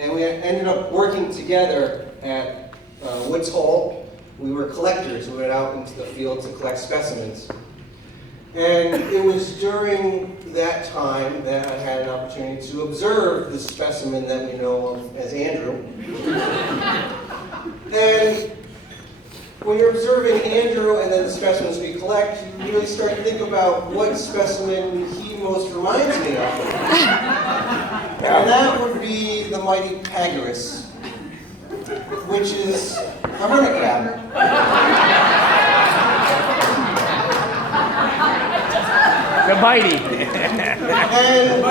and we ended up working together at Woods Hole. We were collectors. We went out into the field to collect specimens. And it was during that time that I had an opportunity to observe the specimen that we know of as Andrew. And when you're observing Andrew and then the specimens we collect, you really start to think about what specimen he most reminds me of. And that would be the mighty Pagurus, which is a hermit crab. The mighty. And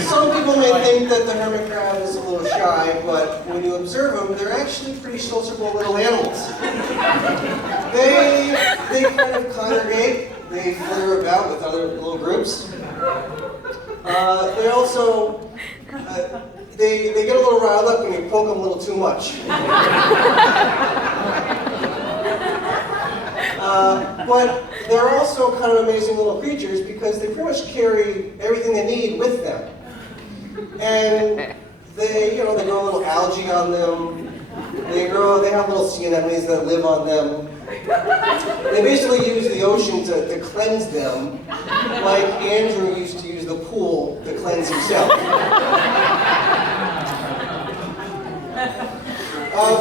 some people may think that the hermit crab is a little shy, but when you observe them, they're actually pretty sociable little animals. They kind of congregate, they flitter about with other little groups. They also, they get a little riled up when you poke them a little too much. But they're also kind of amazing little creatures because they pretty much carry everything they need with them. And they grow a little algae on them. They have little sea anemones that live on them. They basically use the ocean to cleanse them, like Andrew used to use the pool to cleanse himself.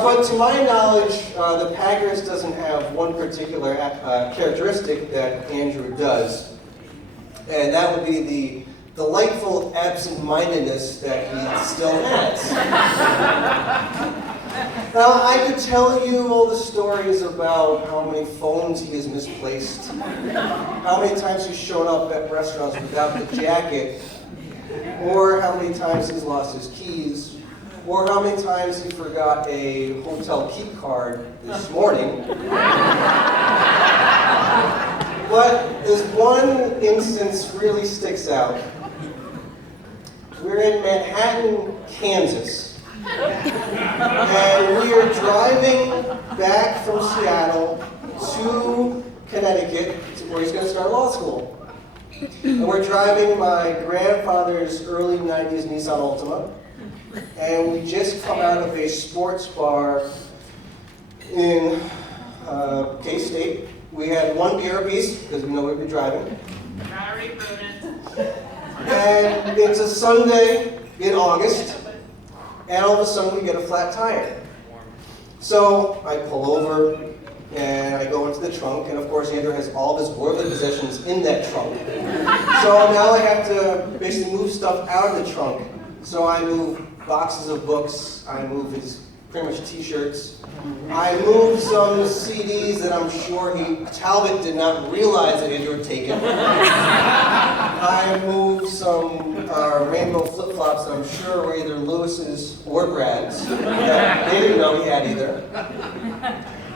But to my knowledge, the Pagurus doesn't have one particular characteristic that Andrew does, and that would be the delightful absent-mindedness that he still has. Now, I could tell you all the stories about how many phones he has misplaced, how many times he's shown up at restaurants without the jacket, or how many times he's lost his keys, or how many times he forgot a hotel key card this morning. But this one instance really sticks out. We're in Manhattan, Kansas, and we are driving back from Seattle to Connecticut, where he's going to start law school. And we're driving my grandfather's early 90s Nissan Altima. And we just come out of a sports bar in K-State. We had one beer apiece, because we know we'd be driving. And it's a Sunday in August, and all of a sudden we get a flat tire. So I pull over, and I go into the trunk, and of course Andrew has all of his worldly possessions in that trunk. So now I have to basically move stuff out of the trunk. So I move boxes of books, I move his pretty much t-shirts, I move some CDs that I'm sure Talbot did not realize that Andrew had taken. I moved some rainbow flip-flops that I'm sure were either Lewis's or Brad's, that they didn't know he had either.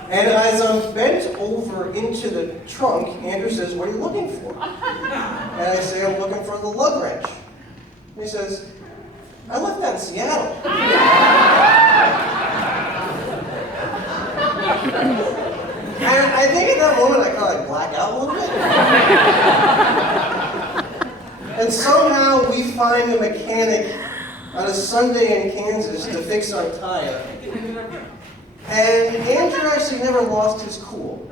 And as I'm bent over into the trunk, Andrew says, "What are you looking for?" And I say, "I'm looking for the lug wrench." And he says, "I left that in Seattle." And I think at that moment I kind of black out a little bit. And somehow we find a mechanic on a Sunday in Kansas to fix our tire. And Andrew actually never lost his cool.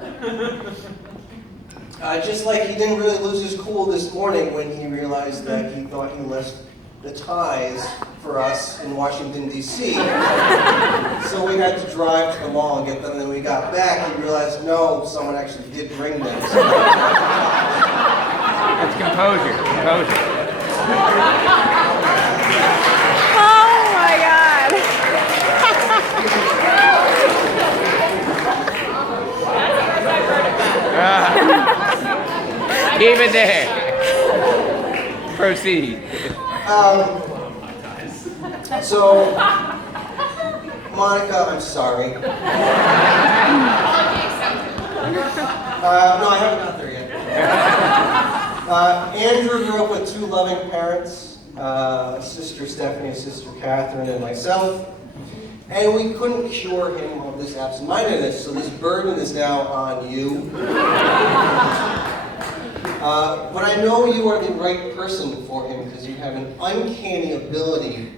Just like he didn't really lose his cool this morning when he realized that he thought he left the ties for us in Washington, D.C. So we had to drive to the mall and get them, and then we got back and realized, no, someone actually did bring them. So That's composure. Oh my God. Keep it there. Proceed. So, Monica, I'm sorry. No, I haven't got there yet. Andrew grew up with two loving parents, sister Stephanie, sister Catherine, and myself. And we couldn't cure him of this absent-mindedness, so this burden is now on you. But I know you are the right person for him because you have an uncanny ability